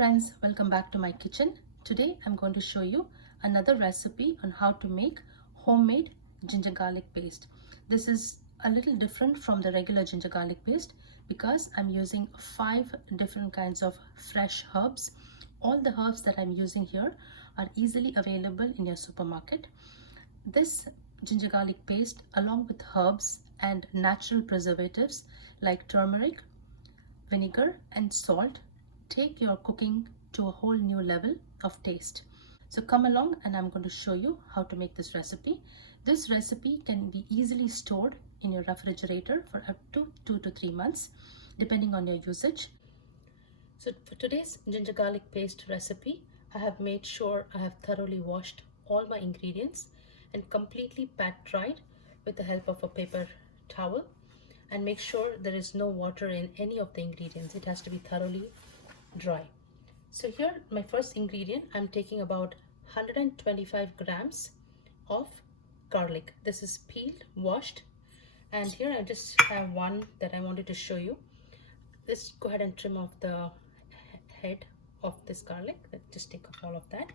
friends, welcome back to my kitchen. Today I'm going to show you another recipe on how to make homemade ginger garlic paste. This is a little different from the regular ginger garlic paste because I'm using 5 different kinds of fresh herbs. All the herbs that I'm using here are easily available in your supermarket. This ginger garlic paste, along with herbs and natural preservatives like turmeric, vinegar and salt, take your cooking to a whole new level of taste. So come along and I'm going to show you how to make this recipe. This recipe can be easily stored in your refrigerator for up to 2 to 3 months depending on your usage. So for today's ginger garlic paste recipe, I have made sure I have thoroughly washed all my ingredients and completely pat dried with the help of a paper towel, and make sure there is no water in any of the ingredients. It has to be thoroughly dry. So here, my first ingredient, I'm taking about 125 grams of garlic. This is peeled, washed, and here I just have one that I wanted to show you. Let's go ahead and trim off the head of this garlic. Let's just take off all of that.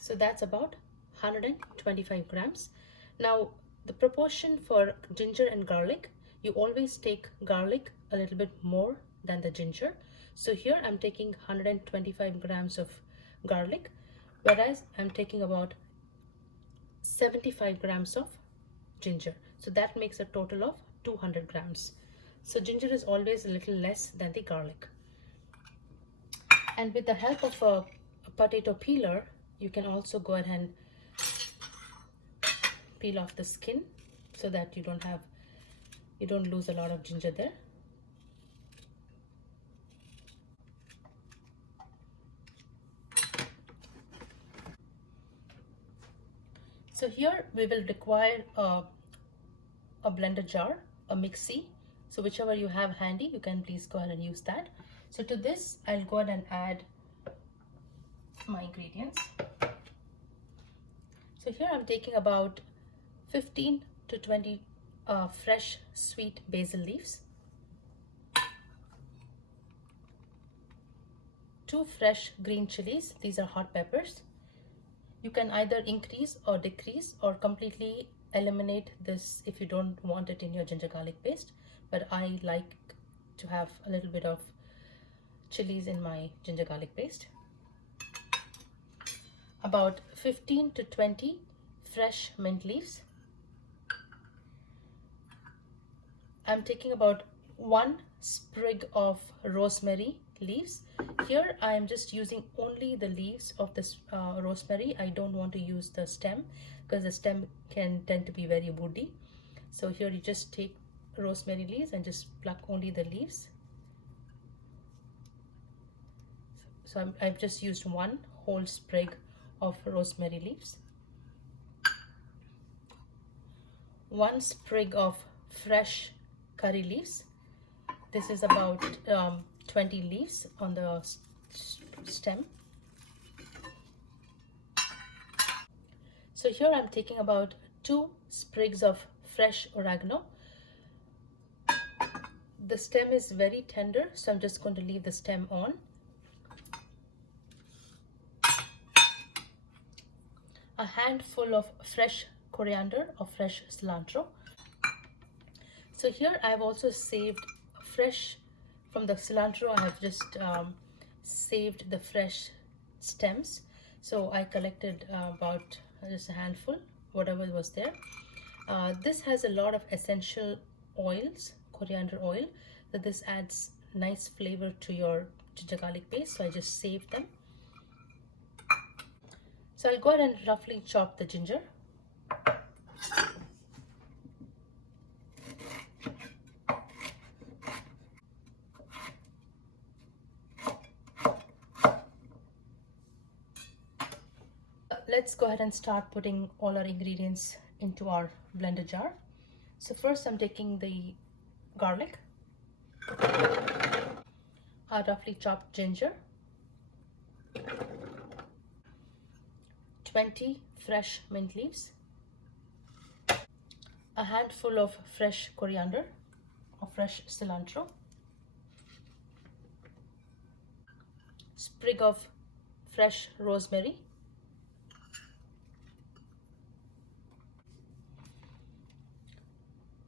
So that's about 125 grams. Now, the proportion for ginger and garlic, you always take garlic a little bit more than the ginger. So here I'm taking 125 grams of garlic, whereas I'm taking about 75 grams of ginger. So that makes a total of 200 grams. So ginger is always a little less than the garlic. And with the help of a potato peeler, you can also go ahead and peel off the skin so that you don't lose a lot of ginger there. So here we will require a blender jar, a mixie. So whichever you have handy, you can please go ahead and use that. So to this, I'll go ahead and add my ingredients. So here I'm taking about 15 to 20 fresh sweet basil leaves, 2 fresh green chilies. These are hot peppers. You can either increase or decrease or completely eliminate this if you don't want it in your ginger garlic paste, but I like to have a little bit of chilies in my ginger garlic paste. About 15 to 20 fresh mint leaves. I'm taking about 1 sprig of rosemary leaves. Here I am just using only the leaves of this rosemary. I don't want to use the stem because the stem can tend to be very woody. So here you just take rosemary leaves and just pluck only the leaves. So I've just used 1 whole sprig of rosemary leaves. 1 sprig of fresh curry leaves. This is about 20 leaves on the stem. So here I'm taking about 2 sprigs of fresh oregano. The stem is very tender, so I'm just going to leave the stem on. A handful of fresh coriander or fresh cilantro. So here I have also saved fresh from the cilantro. I have just saved the fresh stems. So I collected about just a handful, whatever was there. This has a lot of essential oils, coriander oil, so this adds nice flavor to your ginger garlic paste. So I just saved them. So I'll go ahead and roughly chop the ginger. Let's go ahead and start putting all our ingredients into our blender jar. So first I'm taking the garlic, a roughly chopped ginger, 20 fresh mint leaves, a handful of fresh coriander or fresh cilantro, sprig of fresh rosemary,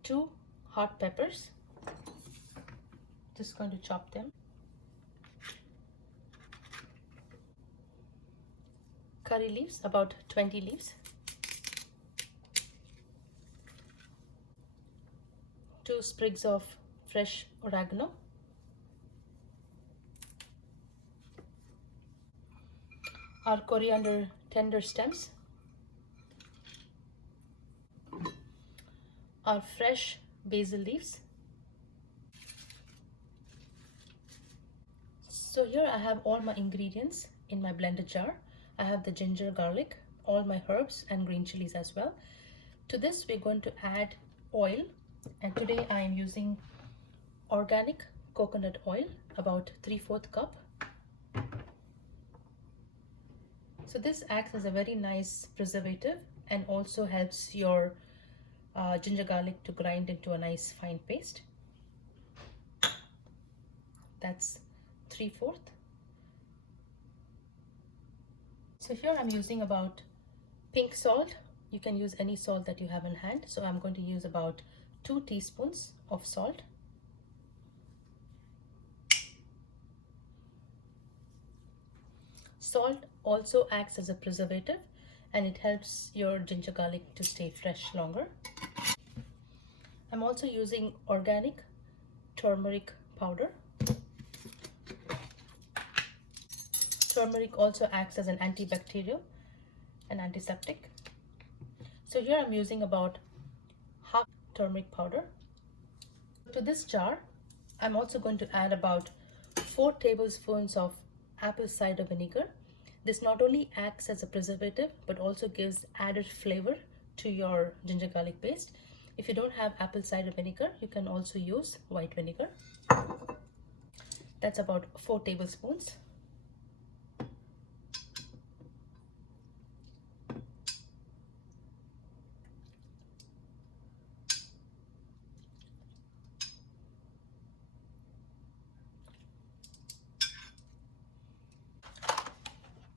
two hot peppers, just going to chop them, curry leaves, about 20 leaves, two sprigs of fresh oregano, our coriander tender stems, our fresh basil leaves. So here I have all my ingredients in my blender jar. I have the ginger, garlic, all my herbs and green chilies as well. To this we're going to add oil, and today I am using organic coconut oil, about 3/4 cup. So this acts as a very nice preservative and also helps your ginger garlic to grind into a nice fine paste. That's 3/4. So here I'm using about pink salt. You can use any salt that you have in hand. So I'm going to use about 2 teaspoons of salt. Salt also acts as a preservative and it helps your ginger garlic to stay fresh longer. I'm also using organic turmeric powder. Turmeric also acts as an antibacterial and antiseptic. So here I'm using about half turmeric powder. To this jar, I'm also going to add about 4 tablespoons of apple cider vinegar. This not only acts as a preservative but also gives added flavor to your ginger garlic paste. If you don't have apple cider vinegar, you can also use white vinegar. That's about 4 tablespoons.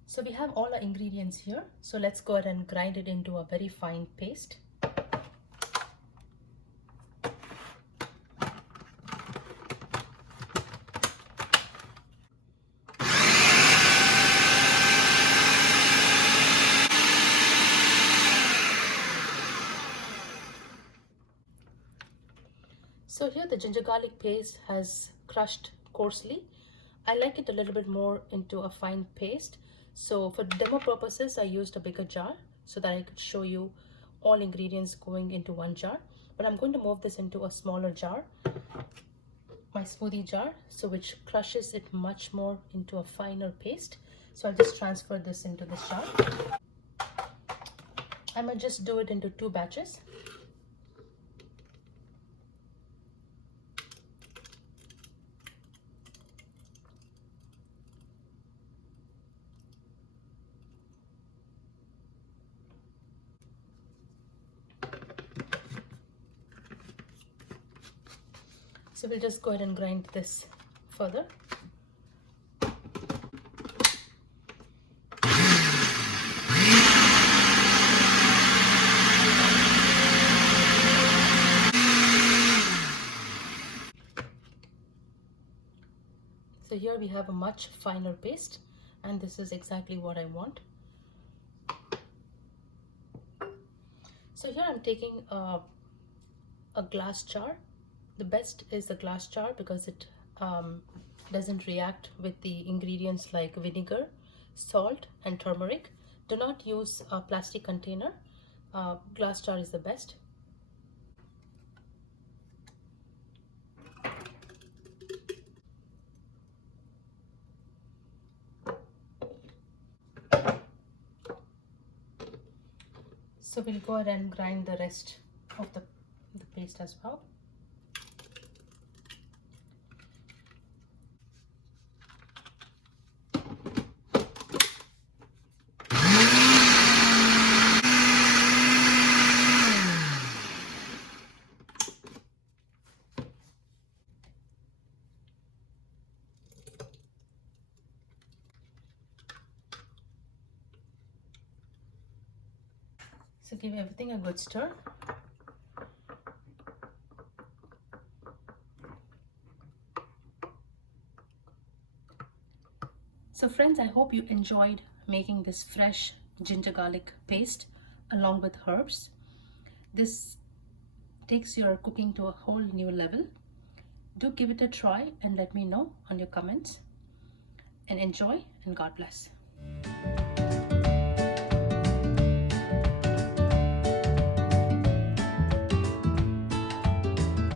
So we have all our ingredients here. So let's go ahead and grind it into a very fine paste. So here the ginger garlic paste has crushed coarsely. I like it a little bit more into a fine paste. So for demo purposes, I used a bigger jar so that I could show you all ingredients going into one jar. But I'm going to move this into a smaller jar, my smoothie jar, so which crushes it much more into a finer paste. So I'll just transfer this into this jar. I might just do it into 2 batches. So we'll just go ahead and grind this further. So here we have a much finer paste, and this is exactly what I want. So here I'm taking a glass jar. The best is the glass jar because it doesn't react with the ingredients like vinegar, salt and turmeric. Do not use a plastic container. Glass jar is the best. So we'll go ahead and grind the rest of the paste as well. So give everything a good stir. So friends, I hope you enjoyed making this fresh ginger garlic paste along with herbs. This takes your cooking to a whole new level. Do give it a try and let me know on your comments. And enjoy, and God bless.